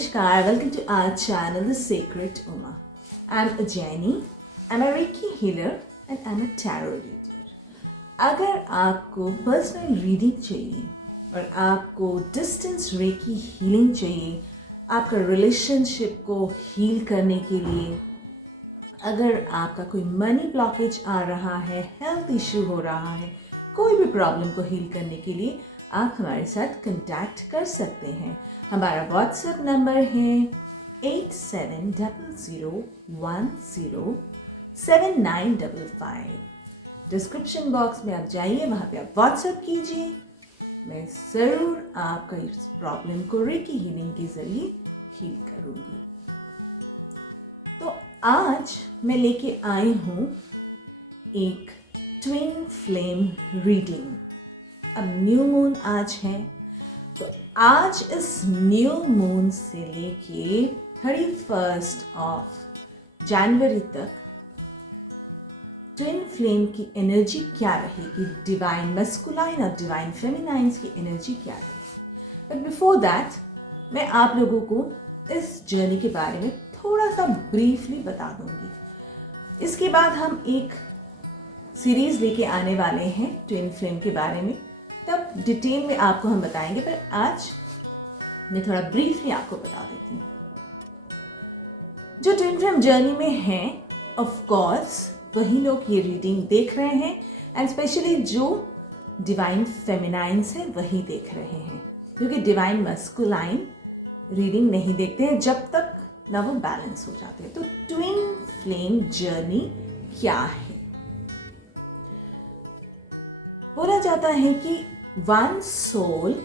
Namaskar, welcome to our channel, The Sacred Uma. I'm Ajani, I'm a Reiki healer and I'm a tarot reader. अगर आपको personal reading चाहिए और आपको distance recce healing चाहिए, आपका relationship को heal करने के लिए, अगर आपका कोई मनी ब्लॉकेज आ रहा है, हेल्थ इश्यू हो रहा है, कोई भी प्रॉब्लम को हील करने के लिए आप हमारे साथ कांटेक्ट कर सकते हैं। हमारा व्हाट्सएप नंबर है 8700107955। डिस्क्रिप्शन बॉक्स में आप जाइए, वहाँ पे आप व्हाट्सएप कीजिए। मैं ज़रूर आपका इस प्रॉब्लम को रेकी हीलिंग के ज़रिए हील करूँगी। तो आज मैं लेके आई हूँ एक ट्विन फ्लेम रीडिंग। अब न्यू मून आज है, तो आज इस न्यू मून से लेके 31 जनवरी तक ट्विन फ्लेम की एनर्जी क्या रहेगी, डिवाइन मस्कुलाइन और डिवाइन फेमिनाइन्स की एनर्जी क्या रहेगी। बट बिफोर दैट मैं आप लोगों को इस जर्नी के बारे में थोड़ा सा ब्रीफली बता दूंगी। इसके बाद हम एक सीरीज लेके आने वाले हैं ट्विन फ्लेम के बारे में, तब डिटेल में आपको हम बताएंगे, पर आज मैं थोड़ा ब्रीफली आपको बता देती हूँ। जो ट्विन फ्लेम जर्नी में हैं, ऑफ कोर्स वही लोग ये रीडिंग देख रहे हैं, एंड स्पेशली जो डिवाइन फेमिनाइन्स है वही देख रहे हैं, क्योंकि डिवाइन मस्कुलाइन रीडिंग नहीं देखते हैं जब तक ना वो बैलेंस हो जाते हैं। तो ट्विन फ्लेम जर्नी क्या है? बोला जाता है कि वन सोल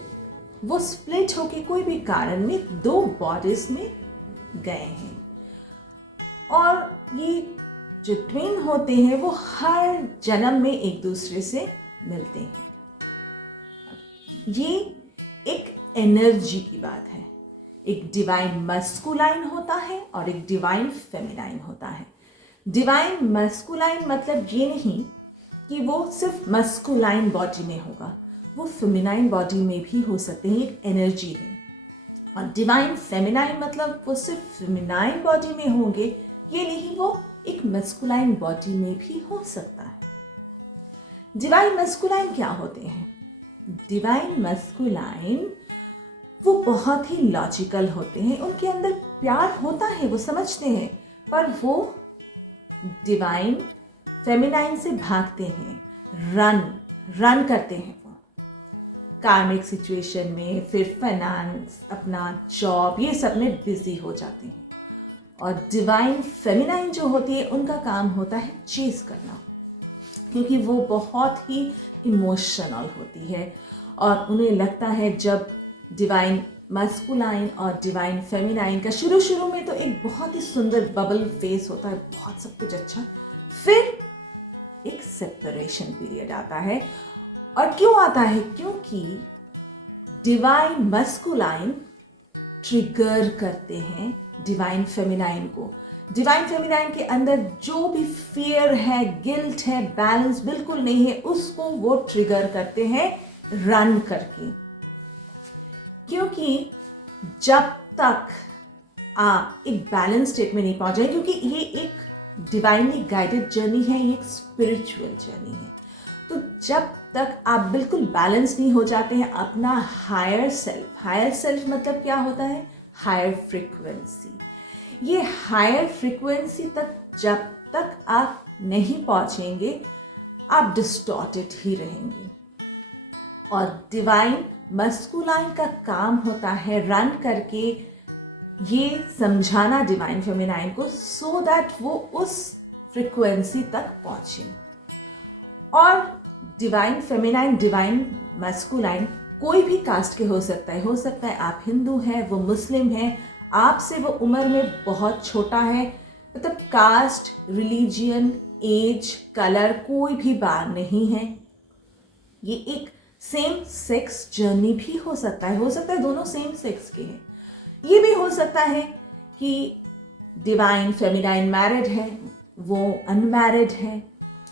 वो स्प्लिट होके कोई भी कारण में दो बॉडीज में गए हैं, और ये जो ट्विन होते हैं वो हर जन्म में एक दूसरे से मिलते हैं। ये एक एनर्जी की बात है। एक डिवाइन मस्कुलाइन होता है और एक डिवाइन फेमिनाइन होता है। डिवाइन मस्कुलाइन मतलब ये नहीं कि वो सिर्फ मस्कुलाइन बॉडी में होगा, वो फेमिनाइन बॉडी में भी हो सकते हैं, एक एनर्जी है। और डिवाइन फेमिनाइन मतलब वो सिर्फ फेमिनाइन बॉडी में होंगे, ये नहीं, वो एक मस्कुलाइन बॉडी में भी हो सकता है। डिवाइन मस्कुलाइन क्या होते हैं? डिवाइन मस्कुलाइन वो बहुत ही लॉजिकल होते हैं, उनके अंदर प्यार होता है, वो समझते हैं, पर वो डिवाइन फेमिनाइन से भागते हैं, रन करते हैं। वो कार्मिक सिचुएशन में, फिर फाइनेंस, अपना जॉब, ये सब में बिजी हो जाते हैं। और डिवाइन फेमिनाइन जो होती है, उनका काम होता है चेस करना, क्योंकि वो बहुत ही इमोशनल होती है, और उन्हें लगता है जब डिवाइन मस्कुलाइन और डिवाइन फेमिनाइन का शुरू में तो एक बहुत ही सुंदर बबल फेस होता है, बहुत सब कुछ अच्छा, फिर एक सेपरेशन पीरियड आता है। और क्यों आता है? क्योंकि डिवाइन मस्कुलाइन ट्रिगर करते हैं डिवाइन फेमिनाइन को। डिवाइन फेमिनाइन के अंदर जो भी फियर है, गिल्ट है, बैलेंस बिल्कुल नहीं है, उसको वो ट्रिगर करते हैं रन करके। क्योंकि जब तक आप एक बैलेंस स्टेट में नहीं पहुंच जाए, क्योंकि ये एक डिवाइनली गाइडेड जर्नी है, ये एक स्पिरिचुअल जर्नी है, तो जब तक आप बिल्कुल बैलेंस नहीं हो जाते हैं अपना हायर सेल्फ मतलब क्या होता है? Higher frequency. ये हायर फ्रीक्वेंसी तक जब तक आप नहीं पहुंचेंगे, आप डिस्टॉर्टेड ही रहेंगे। और डिवाइन मस्कुलाइन का काम होता है रन करके ये समझाना डिवाइन फेमिनाइन को, सो दैट वो उस फ्रीक्वेंसी तक पहुंचे। और डिवाइन फेमिनाइन, डिवाइन मस्कुलाइन कोई भी कास्ट के हो सकता है आप हिंदू हैं, वो मुस्लिम हैं, आपसे वो उम्र में बहुत छोटा है, मतलब कास्ट, रिलीजियन, एज, कलर कोई भी बार नहीं है। ये एक सेम सेक्स जर्नी भी हो सकता है दोनों सेम सेक्स के हैं। ये भी हो सकता है कि डिवाइन फेमिनाइन मैरिड है, वो अनमैरिड है,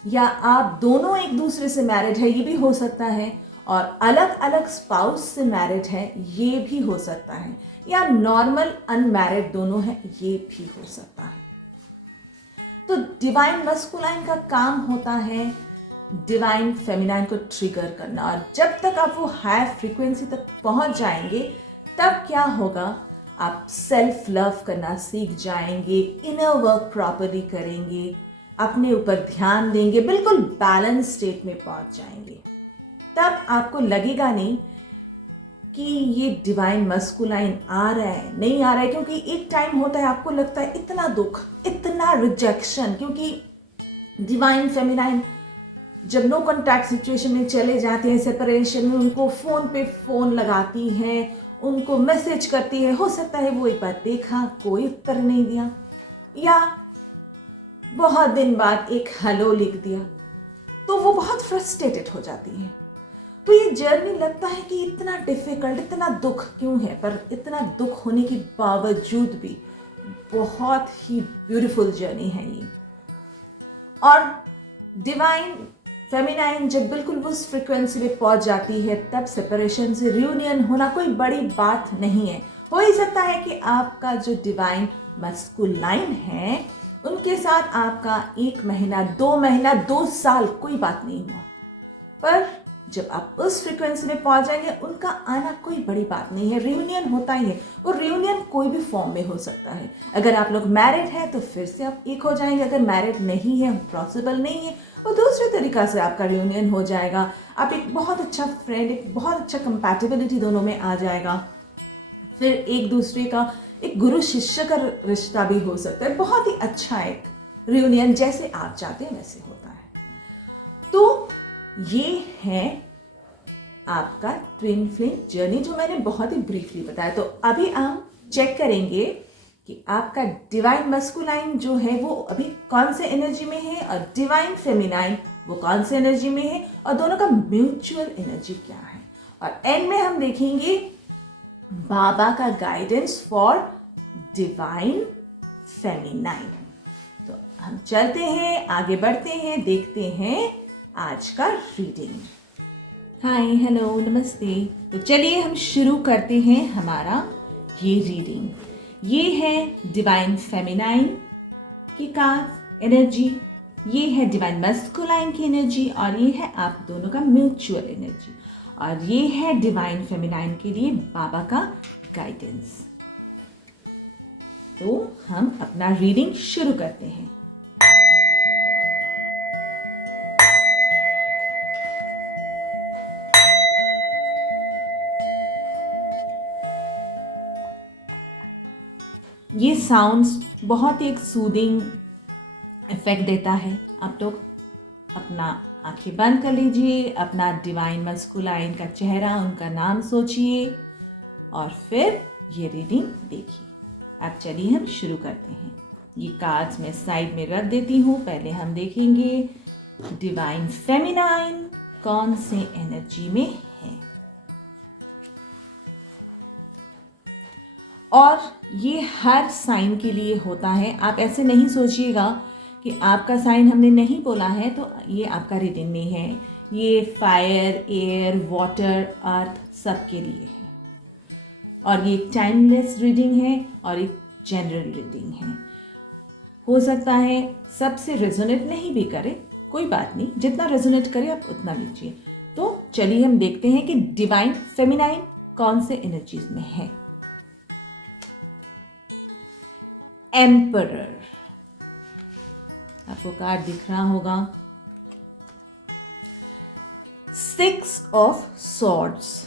या आप दोनों एक दूसरे से मैरिड है, ये भी हो सकता है, और अलग अलग स्पाउस से मैरिड है, ये भी हो सकता है। या नॉर्मल अनमैरिड दोनों है, ये भी हो सकता है। तो डिवाइन मस्कुलाइन का काम होता है डिवाइन फेमिनाइन को ट्रिगर करना, और जब तक आप वो हाई फ्रीक्वेंसी तक पहुंच जाएंगे तब क्या होगा, आप सेल्फ लव करना सीख जाएंगे, इनर वर्क प्रॉपरली करेंगे, अपने ऊपर ध्यान देंगे, बिल्कुल बैलेंस स्टेट में पहुंच जाएंगे। तब आपको लगेगा नहीं कि ये डिवाइन मस्कुलाइन आ रहा है नहीं आ रहा है, क्योंकि एक टाइम होता है आपको लगता है इतना दुख, इतना रिजेक्शन, क्योंकि डिवाइन फेमिनाइन जब नो कॉन्टैक्ट सिचुएशन में चले जाते हैं, सेपरेशन में, उनको फ़ोन पे फ़ोन लगाती हैं, उनको मैसेज करती है, हो सकता है वो एक बार देखा, कोई उत्तर नहीं दिया, या बहुत दिन बाद एक हेलो लिख दिया, तो वो बहुत फ्रस्ट्रेटेड हो जाती है। तो ये जर्नी लगता है कि इतना डिफिकल्ट, इतना दुख क्यों है, पर इतना दुख होने के बावजूद भी बहुत ही ब्यूटीफुल जर्नी है ये। और डिवाइन फेमिनाइन जब बिल्कुल उस फ्रिक्वेंसी पे पहुंच जाती है, तब सेपरेशन से रियूनियन होना कोई बड़ी बात नहीं है। हो ही सकता है कि आपका जो डिवाइन मस्कुलाइन है उनके साथ आपका 1 महीना, 2 महीना, 2 साल कोई बात नहीं हुआ, पर जब आप उस फ्रिक्वेंसी में पहुंच जाएंगे, उनका आना कोई बड़ी बात नहीं है, रियूनियन होता ही है। वो रियूनियन कोई भी फॉर्म में हो सकता है। अगर आप लोग मैरिड हैं तो फिर से आप एक हो जाएंगे, अगर मैरिड नहीं है, पॉसिबल नहीं है, और दूसरे तरीका से आपका रियूनियन हो जाएगा। आप एक बहुत अच्छा फ्रेंड, एक बहुत अच्छा कंपैटिबिलिटी दोनों में आ जाएगा। फिर एक दूसरे का एक गुरु शिष्य का रिश्ता भी हो सकता है। बहुत ही अच्छा एक रियूनियन, जैसे आप चाहते हैं वैसे होता है। तो ये है आपका ट्विन फ्लेम जर्नी, जो मैंने बहुत ही ब्रीफली बताया। तो अभी हम चेक करेंगे कि आपका डिवाइन मस्कुलाइन जो है वो अभी कौन से एनर्जी में है, और डिवाइन फेमिनाइन वो कौन से एनर्जी में है, और दोनों का म्यूचुअल एनर्जी क्या है। और एंड में हम देखेंगे बाबा का गाइडेंस फॉर डिवाइन फेमिनाइन। तो हम चलते हैं, आगे बढ़ते हैं, देखते हैं आज का रीडिंग। हाय, हेलो, नमस्ते। तो चलिए हम शुरू करते हैं हमारा ये रीडिंग। ये है डिवाइन फेमिनाइन की कार्ड एनर्जी, ये है डिवाइन मस्कुलाइन की एनर्जी, और ये है आप दोनों का म्यूचुअल एनर्जी, और ये है डिवाइन फेमिनाइन के लिए बाबा का गाइडेंस। तो हम अपना रीडिंग शुरू करते हैं। ये साउंड्स बहुत ही एक सूदिंग इफेक्ट देता है। आप लोग अपना आंखें बंद कर लीजिए, अपना डिवाइन मस्कुलाइन का चेहरा, उनका नाम सोचिए, और फिर ये रीडिंग देखिए। अब चलिए हम शुरू करते हैं। ये कार्ड्स मैं साइड में रख देती हूँ। पहले हम देखेंगे डिवाइन फेमिनाइन कौन से एनर्जी में है, और ये हर साइन के लिए होता है। आप ऐसे नहीं सोचिएगा कि आपका साइन हमने नहीं बोला है तो ये आपका रीडिंग नहीं है। ये फायर, एयर, वाटर, अर्थ सबके लिए है, और ये टाइमलेस रीडिंग है और एक जनरल रीडिंग है। हो सकता है सबसे रेजोनेट नहीं भी करे, कोई बात नहीं, जितना रेजोनेट करे आप उतना लीजिए। तो चलिए हम देखते हैं कि डिवाइन फेमिनाइन कौन से एनर्जीज में है। एम्परर, आपको कार्ड दिख रहा होगा। 6 of swords,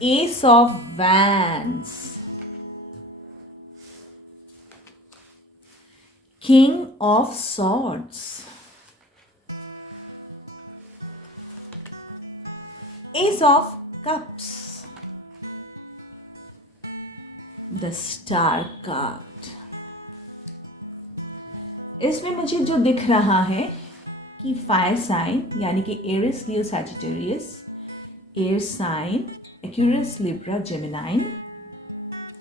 S of wands, king of swords, S of cups, the star card. इसमें मुझे जो दिख रहा है कि फायर साइन यानी कि Aries, Leo, Sagittarius, air sign Aquarius, Libra, Gemini,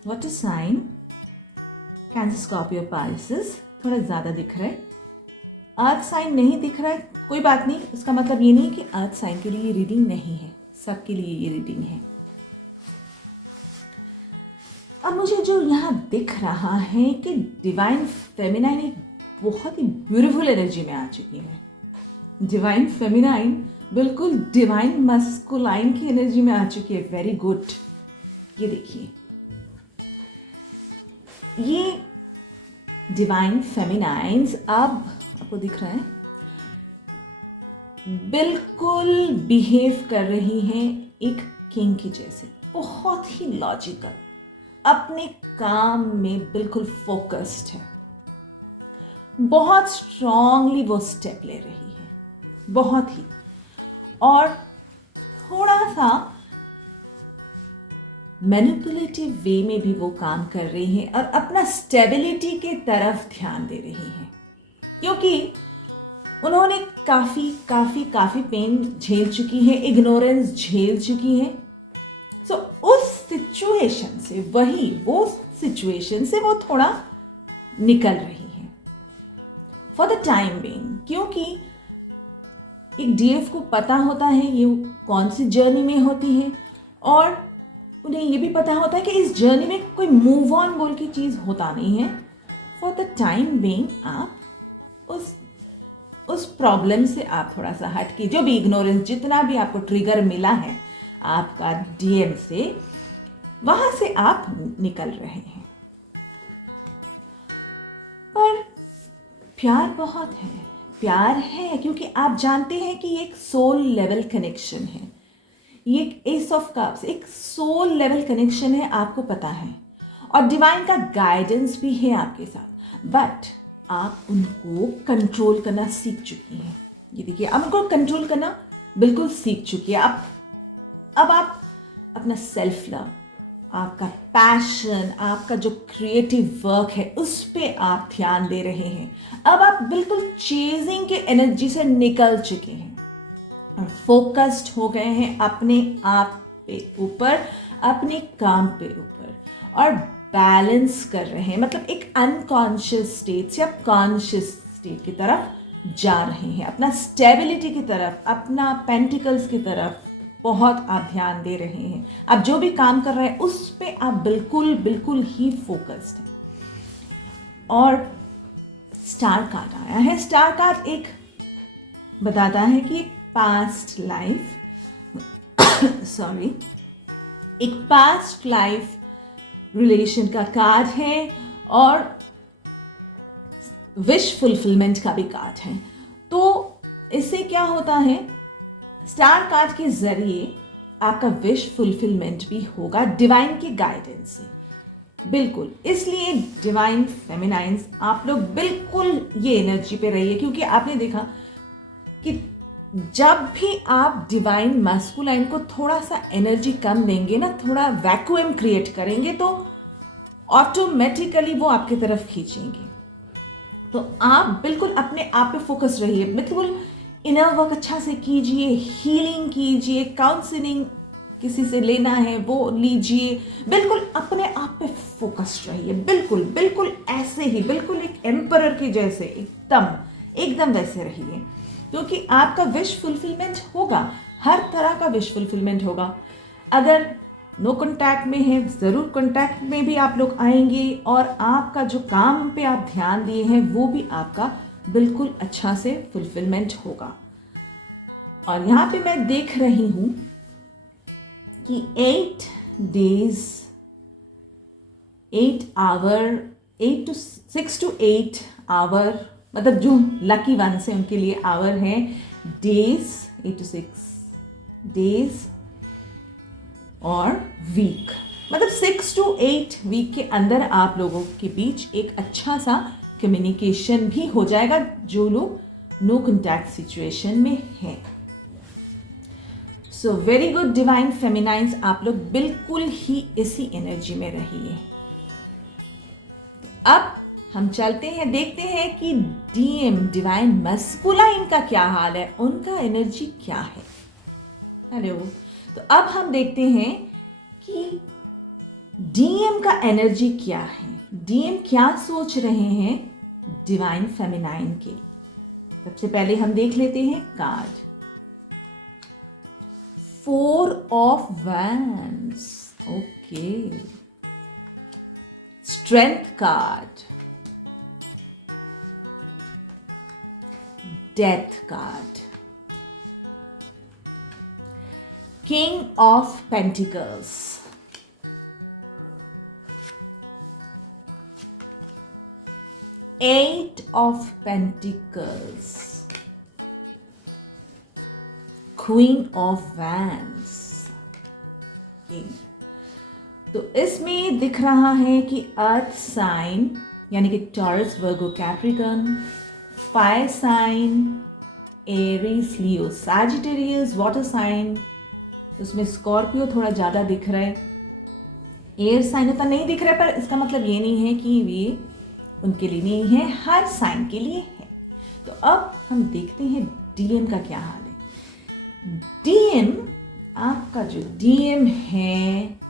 water sign Cancer, Scorpio, Pisces थोड़ा ज़्यादा दिख रहा है। अर्थ साइन नहीं दिख रहा है, कोई बात नहीं, इसका मतलब ये नहीं कि अर्थ साइन के लिए रीडिंग नहीं है। सबके लिए ये रीडिंग है। अब मुझे जो यहाँ दिख रहा है कि डिवाइन फेमिनाइन एक बहुत ही ब्यूटीफुल एनर्जी में आ चुकी है। डिवाइन फेमिनाइन बिल्कुल डिवाइन मस्कुलाइन की एनर्जी में आ चुकी है। Very good. ये देखिए, ये डिवाइन फेमिनाइंस अब आपको दिख रहा है बिल्कुल बिहेव कर रही हैं एक किंग की जैसे, बहुत ही लॉजिकल, अपने काम में बिल्कुल फोकस्ड है, बहुत स्ट्रांगली वो स्टेप ले रही है, बहुत ही, और थोड़ा सा मैनिपुलेटिव वे में भी वो काम कर रही हैं और अपना स्टेबिलिटी के तरफ ध्यान दे रही हैं, क्योंकि उन्होंने काफ़ी पेन झेल चुकी है, इग्नोरेंस झेल चुकी है। सो उस सिचुएशन से, वो सिचुएशन से वो थोड़ा निकल रही है फॉर द टाइम बीइंग, क्योंकि एक डीएफ को पता होता है ये कौन सी जर्नी में होती है, और उन्हें ये भी पता होता है कि इस जर्नी में कोई मूव ऑन बोल की चीज़ होता नहीं है। फॉर द टाइम बीइंग आप उस प्रॉब्लम से आप थोड़ा सा हट के, जो भी इग्नोरेंस, जितना भी आपको ट्रिगर मिला है आपका डीएम से, वहां से आप निकल रहे हैं। पर प्यार बहुत है, प्यार है, क्योंकि आप जानते हैं कि एक सोल लेवल कनेक्शन है, ये एक एस ऑफ कप्स, एक सोल लेवल कनेक्शन है, आपको पता है, और डिवाइन का गाइडेंस भी है आपके साथ, बट आप उनको कंट्रोल करना सीख चुकी हैं। ये देखिए, आप उनको कंट्रोल करना बिल्कुल सीख चुकी है। अब आप अपना सेल्फ लव, आपका पैशन, आपका जो क्रिएटिव वर्क है, उस पे आप ध्यान दे रहे हैं। अब आप बिल्कुल चेजिंग के एनर्जी से निकल चुके हैं और फोकस्ड हो गए हैं अपने आप पे ऊपर, अपने काम पे ऊपर, और बैलेंस कर रहे हैं, मतलब एक अनकॉन्शियस स्टेट से आप कॉन्शियस स्टेट की तरफ जा रहे हैं, अपना स्टेबिलिटी की तरफ, अपना पेंटिकल्स की तरफ बहुत आप ध्यान दे रहे हैं। आप जो भी काम कर रहे हैं उस पे आप बिल्कुल ही फोकस्ड हैं। और स्टार कार्ड आया है। स्टार कार्ड एक बताता है कि एक पास्ट लाइफ एक पास्ट लाइफ रिलेशन का कार्ड है और विश फुलफिलमेंट का भी कार्ड है। तो इससे क्या होता है, स्टार कार्ड के जरिए आपका विश फुलफिलमेंट भी होगा डिवाइन के गाइडेंस से, बिल्कुल। इसलिए डिवाइन फेमिनाइंस, आप लोग बिल्कुल ये एनर्जी पे रहिए, क्योंकि आपने देखा कि जब भी आप डिवाइन मैस्कुलाइन को थोड़ा सा एनर्जी कम देंगे ना, थोड़ा वैक्यूम क्रिएट करेंगे, तो ऑटोमेटिकली वो आपकी तरफ खींचेंगे। तो आप बिल्कुल अपने आप पे फोकस रहिए, बिल्कुल इनर वर्क अच्छा से कीजिए, हीलिंग कीजिए, काउंसलिंग किसी से लेना है वो लीजिए, बिल्कुल अपने आप पे फोकस्ड रहिए, बिल्कुल ऐसे ही, बिल्कुल एक एम्परर के जैसे एकदम वैसे रहिए, क्योंकि आपका विश फुलफिलमेंट होगा, हर तरह का विश फुलफिलमेंट होगा। अगर नो कॉन्टैक्ट में है, ज़रूर कॉन्टैक्ट में भी आप लोग आएंगे, और आपका जो काम पे आप ध्यान दिए हैं वो भी आपका बिल्कुल अच्छा से फुलफिलमेंट होगा। और यहाँ पे मैं देख रही हूँ कि 8 days 6 to 8 आवर, मतलब जो लकी वंस हैं उनके लिए आवर है डेज, 8 to 6 डेज, और वीक, मतलब 6 to 8 वीक के अंदर आप लोगों के बीच एक अच्छा सा कम्युनिकेशन भी हो जाएगा, जो लोग नो कॉन्टैक्ट सिचुएशन में हैं। सो वेरी गुड डिवाइन फेमिनाइंस, आप लोग बिल्कुल ही इसी एनर्जी में रहिए। अब हम चलते हैं, देखते हैं कि डीएम डिवाइन मैस्कुलाइन का क्या हाल है, उनका एनर्जी क्या है। हेलो, तो अब हम देखते हैं कि डीएम का एनर्जी क्या है, डीएम क्या सोच रहे हैं डिवाइन फेमिनाइन के। सबसे पहले हम देख लेते हैं card 4 of Wands. Okay. Strength card. Death card. King of Pentacles. Eight of Pentacles. Queen of Wands. तो इसमें दिख रहा है कि अर्थ साइन यानी कि टॉरस, वर्गो, कैप्रिकॉर्न, फायर साइन, एरीज, लियो, सैजिटेरियस, वाटर साइन, उसमें स्कॉर्पियो थोड़ा ज़्यादा दिख रहा है, एयर साइन उतना नहीं दिख रहा है, पर इसका मतलब ये नहीं है कि ये उनके लिए नहीं है, हर साइन के लिए है। तो अब हम देखते हैं डीएम का क्या हाल है। डीएम, आपका जो डीएम है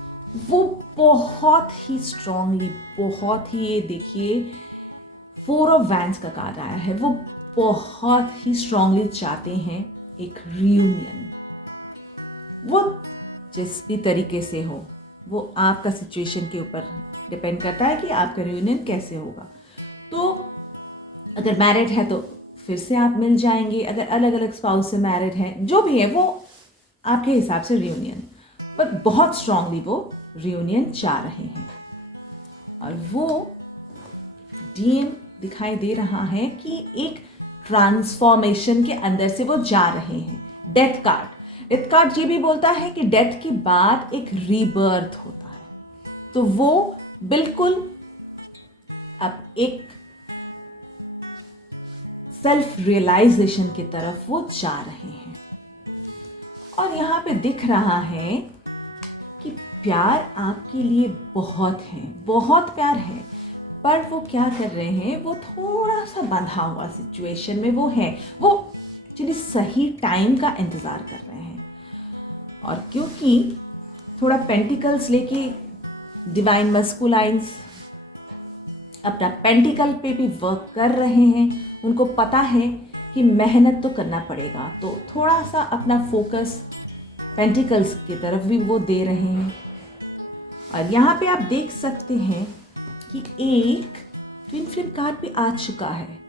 वो बहुत ही स्ट्रांगली, बहुत ही, ये देखिए 4 ऑफ वैंड्स का कार्ड आया है, वो बहुत ही स्ट्रांगली चाहते हैं एक रियूनियन। वो जिस भी तरीके से हो, वो आपका सिचुएशन के ऊपर डिपेंड करता है कि आपका रियूनियन कैसे होगा। तो अगर मैरिड है तो फिर से आप मिल जाएंगे, अगर अलग अलग स्पाउस से मैरिड है, जो भी है वो आपके हिसाब से रियूनियन, पर बहुत स्ट्रांगली वो रियूनियन चाह रहे हैं। और वो डीएम दिखाई दे रहा है कि एक ट्रांसफॉर्मेशन के अंदर से वो जा रहे हैं। डेथ कार्ड, डेथ कार्ड ये भी बोलता है कि डेथ के बाद एक रीबर्थ होता है। तो वो बिल्कुल अब एक सेल्फ रियलाइजेशन की तरफ वो जा रहे हैं। और यहाँ पे दिख रहा है कि प्यार आपके लिए बहुत है, बहुत प्यार है, पर वो क्या कर रहे हैं, वो थोड़ा सा बंधा हुआ सिचुएशन में वो है, वो एक्चुअली सही टाइम का इंतज़ार कर रहे हैं। और क्योंकि थोड़ा पेंटिकल्स लेके डिवाइन मस्कुलाइंस अपना पेंटिकल पे भी वर्क कर रहे हैं, उनको पता है कि मेहनत तो करना पड़ेगा, तो थोड़ा सा अपना फोकस पेंटिकल्स की तरफ भी वो दे रहे हैं। और यहाँ पे आप देख सकते हैं कि एक ट्विन फ्लेम कार्ड भी आ चुका है,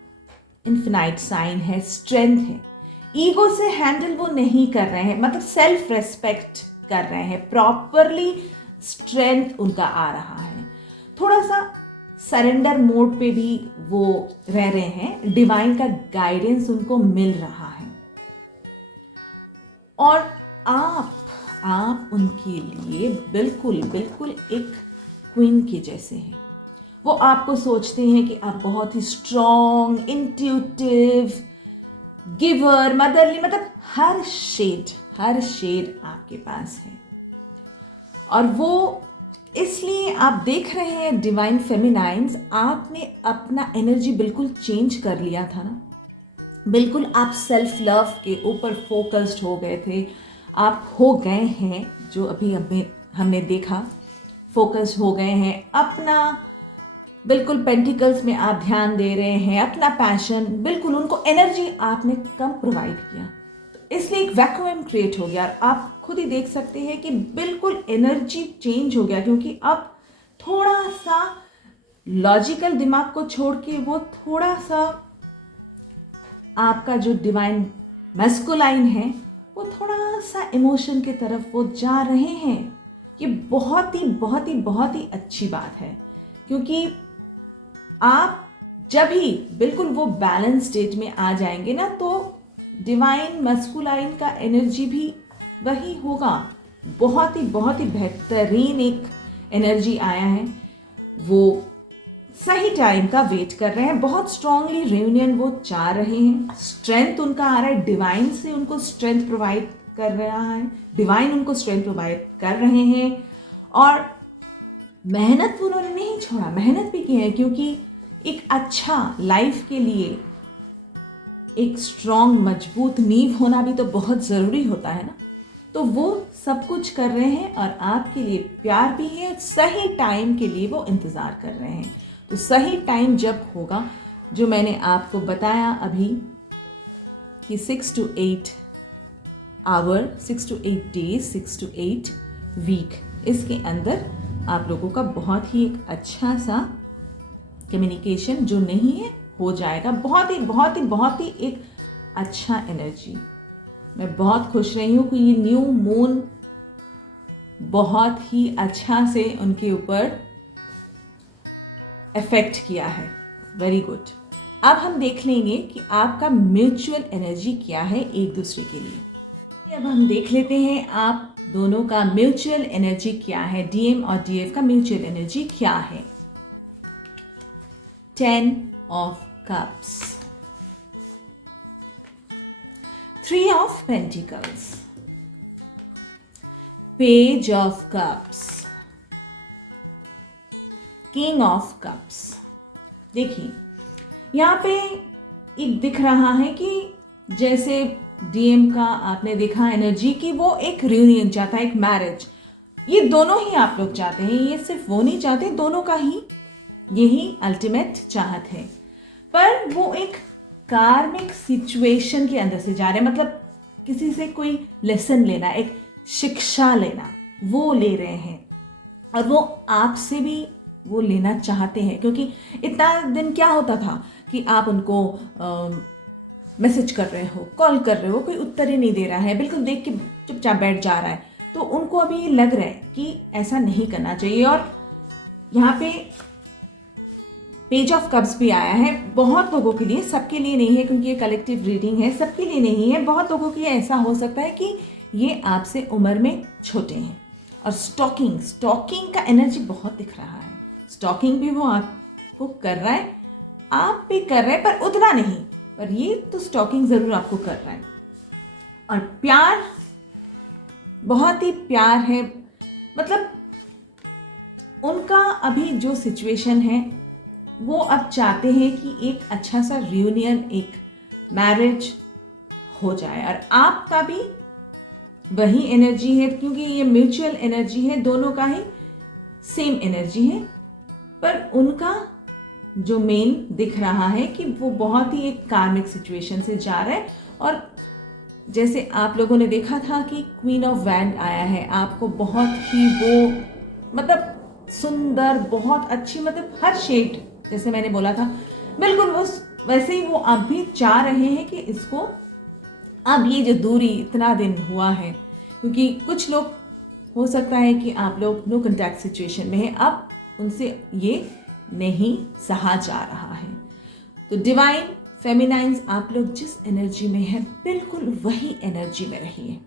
इन्फिनाइट साइन है, स्ट्रेंथ है, ईगो से हैंडल वो नहीं कर रहे हैं, मतलब सेल्फ रेस्पेक्ट कर रहे हैं, प्रॉपरली स्ट्रेंथ उनका आ रहा है, थोड़ा सा सरेंडर मोड पे भी वो रह रहे हैं, डिवाइन का गाइडेंस उनको मिल रहा है। और आप उनके लिए बिल्कुल बिल्कुल एक क्वीन के जैसे हैं। वो आपको सोचते हैं कि आप बहुत ही स्ट्रॉन्ग, इंट्यूटिव, गिवर, मदरली, मतलब हर शेड आपके पास है। और वो इसलिए आप देख रहे हैं डिवाइन फेमिनाइन्स, आपने अपना एनर्जी बिल्कुल चेंज कर लिया था ना, बिल्कुल आप सेल्फ लव के ऊपर फोकस्ड हो गए थे, आप हो गए हैं, जो अभी हमने देखा, फोकस्ड हो गए हैं अपना, बिल्कुल पेंटिकल्स में आप ध्यान दे रहे हैं, अपना पैशन, बिल्कुल उनको एनर्जी आपने कम प्रोवाइड किया, तो इसलिए एक वैक्यूम क्रिएट हो गया। आप खुद ही देख सकते हैं कि बिल्कुल एनर्जी चेंज हो गया, क्योंकि अब थोड़ा सा लॉजिकल दिमाग को छोड़ के वो थोड़ा सा आपका जो डिवाइन मैस्कुलाइन है वो थोड़ा सा इमोशन की तरफ वो जा रहे हैं। ये बहुत ही अच्छी बात है, क्योंकि आप जब ही बिल्कुल वो बैलेंस स्टेट में आ जाएंगे ना, तो डिवाइन मैस्कुलाइन का एनर्जी भी वही होगा। बहुत ही बेहतरीन एक एनर्जी आया है, वो सही टाइम का वेट कर रहे हैं, बहुत स्ट्रांगली रियूनियन वो चाह रहे हैं, स्ट्रेंथ उनका आ रहा है, डिवाइन से उनको स्ट्रेंथ प्रोवाइड कर रहा है, डिवाइन उनको स्ट्रेंथ प्रोवाइड कर रहे हैं। और मेहनत उन्होंने नहीं छोड़ा, मेहनत भी की है, क्योंकि एक अच्छा लाइफ के लिए एक स्ट्रांग मजबूत नींव होना भी तो बहुत ज़रूरी होता है ना। तो वो सब कुछ कर रहे हैं और आपके लिए प्यार भी है, सही टाइम के लिए वो इंतज़ार कर रहे हैं। तो सही टाइम जब होगा, जो मैंने आपको बताया अभी कि 6 to 8 hour, 6 to 8 days, 6 to 8 week, इसके अंदर आप लोगों का बहुत ही एक अच्छा सा कम्युनिकेशन जो नहीं है हो जाएगा। बहुत ही बहुत ही बहुत ही एक अच्छा एनर्जी। मैं बहुत खुश रही हूँ कि ये न्यू मून बहुत ही अच्छा से उनके ऊपर इफेक्ट किया है। Very good. अब हम देख लेंगे कि आपका म्यूचुअल एनर्जी क्या है एक दूसरे के लिए। अब हम देख लेते हैं आप दोनों का म्यूचुअल एनर्जी क्या है, डीएम और डीएफ का म्यूचुअल एनर्जी क्या है। 10 of cups, 3 of pentacles, page of cups, king of cups। देखिए यहाँ पे एक दिख रहा है कि जैसे डीएम का आपने देखा एनर्जी की वो एक रियूनियन चाहता है, एक मैरिज। ये दोनों ही आप लोग चाहते हैं, ये सिर्फ वो नहीं चाहते, दोनों का ही यही अल्टीमेट चाहत है। पर वो एक कार्मिक सिचुएशन के अंदर से जा रहे हैं, मतलब किसी से कोई लेसन लेना, एक शिक्षा लेना वो ले रहे हैं। और वो आपसे भी वो लेना चाहते हैं, क्योंकि इतना दिन क्या होता था कि आप उनको मैसेज कर रहे हो, कॉल कर रहे हो, कोई उत्तर ही नहीं दे रहा है, बिल्कुल देख के चुपचाप बैठ जा रहा है। तो उनको अभी ये लग रहा है कि ऐसा नहीं करना चाहिए। और यहाँ पे पेज ऑफ कप्स भी आया है बहुत लोगों के लिए, सबके लिए नहीं है क्योंकि ये कलेक्टिव रीडिंग है, सबके लिए नहीं है। बहुत लोगों के लिए ऐसा हो सकता है कि ये आपसे उम्र में छोटे हैं। और स्टॉकिंग का एनर्जी बहुत दिख रहा है। स्टॉकिंग भी वो आपको कर रहा है, आप भी कर रहे हैं, पर उतना नहीं, पर ये तो स्टॉकिंग ज़रूर आपको कर रहा है। और प्यार, बहुत ही प्यार है, मतलब उनका अभी जो सिचुएशन है वो अब चाहते हैं कि एक अच्छा सा रियूनियन, एक मैरिज हो जाए। और आपका भी वही एनर्जी है, क्योंकि ये म्यूचुअल एनर्जी है, दोनों का ही सेम एनर्जी है। पर उनका जो मेन दिख रहा है कि वो बहुत ही एक कार्मिक सिचुएशन से जा रहा है। और जैसे आप लोगों ने देखा था कि क्वीन ऑफ वैंड आया है, आपको बहुत ही वो मतलब सुंदर, बहुत अच्छी, मतलब हर शेड जैसे मैंने बोला था बिल्कुल वो वैसे ही वो आप भी चाह रहे हैं कि इसको अब ये जो दूरी इतना दिन हुआ है, क्योंकि कुछ लोग हो सकता है कि आप लोग नो कॉन्टैक्ट सिचुएशन में हैं, अब उनसे ये नहीं सहा जा रहा है। तो डिवाइन फेमिनाइंस, आप लोग जिस एनर्जी में है बिल्कुल वही एनर्जी में रहिए।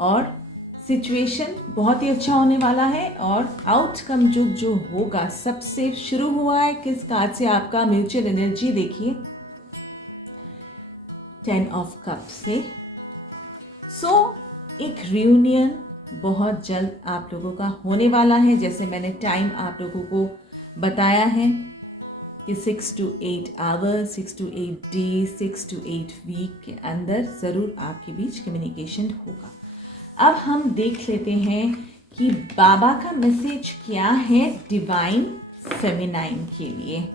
और सिचुएशन बहुत ही अच्छा होने वाला है। और आउटकम जो होगा, सबसे शुरू हुआ है किस कार्ड से आपका म्यूचुअल एनर्जी, देखिए 10 ऑफ कप से। सो एक रियूनियन बहुत जल्द आप लोगों का होने वाला है। जैसे मैंने टाइम आप लोगों को बताया है कि 6 to 8 hours, 6 to 8 days, 6 to 8 week के अंदर ज़रूर आपके बीच कम्युनिकेशन होगा। अब हम देख लेते हैं कि बाबा का मैसेज क्या है डिवाइन फेमिनाइन के लिए।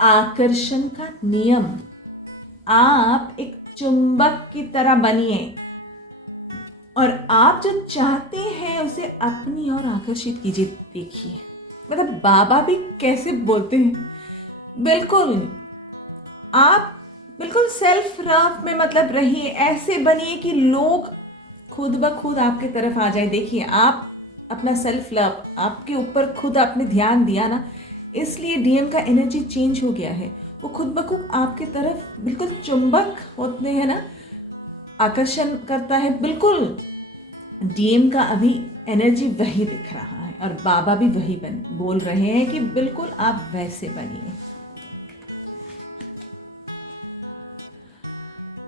आकर्षण का नियम, आप एक चुंबक की तरह बनिए और आप जो चाहते हैं उसे अपनी ओर आकर्षित कीजिए। देखिए मतलब बाबा भी कैसे बोलते हैं, बिल्कुल आप बिल्कुल सेल्फ लव में मतलब रहिए, ऐसे बनिए कि लोग खुद ब खुद आपके तरफ आ जाए। देखिए आप अपना सेल्फ लव, आपके ऊपर खुद आपने ध्यान दिया ना, इसलिए डीएम का एनर्जी चेंज हो गया है। वो खुद ब खुद आपके तरफ बिल्कुल चुंबक होते हैं ना, आकर्षण करता है। बिल्कुल डीएम का अभी एनर्जी वही दिख रहा है और बाबा भी वही बोल रहे हैं कि बिल्कुल आप वैसे बनिए।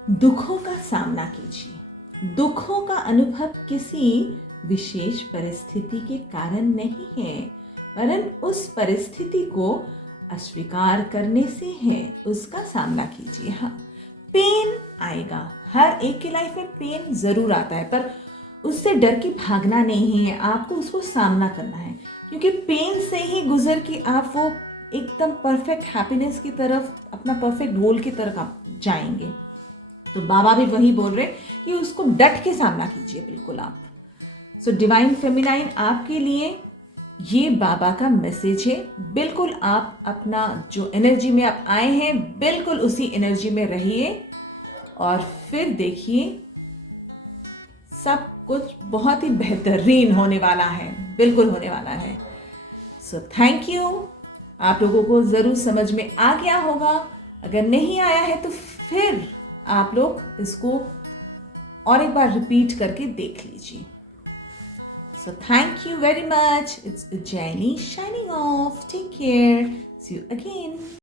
दुखों का सामना कीजिए। दुखों का अनुभव किसी विशेष परिस्थिति के कारण नहीं है, वरन उस परिस्थिति को अस्वीकार करने से है। उसका सामना कीजिए। हाँ, पेन आएगा, हर एक की लाइफ में पेन जरूर आता है, पर उससे डर के भागना नहीं है, आपको उसको सामना करना है। क्योंकि पेन से ही गुजर के आप वो एकदम परफेक्ट हैप्पीनेस की तरफ, अपना परफेक्ट गोल की तरफ आप जाएंगे। तो बाबा भी वही बोल रहे कि उसको डट के सामना कीजिए बिल्कुल आप। सो डिवाइन फेमिनाइन आपके लिए ये बाबा का मैसेज है। बिल्कुल आप अपना जो एनर्जी में आप आए हैं बिल्कुल उसी एनर्जी में रहिए और फिर देखिए सब कुछ बहुत ही बेहतरीन होने वाला है, बिल्कुल होने वाला है। So thank you. आप लोगों को ज़रूर समझ में आ गया होगा। अगर नहीं आया है तो फिर आप लोग इसको और एक बार रिपीट करके देख लीजिए। So thank you very much. It's Ujjaini signing off. Take care. See you again.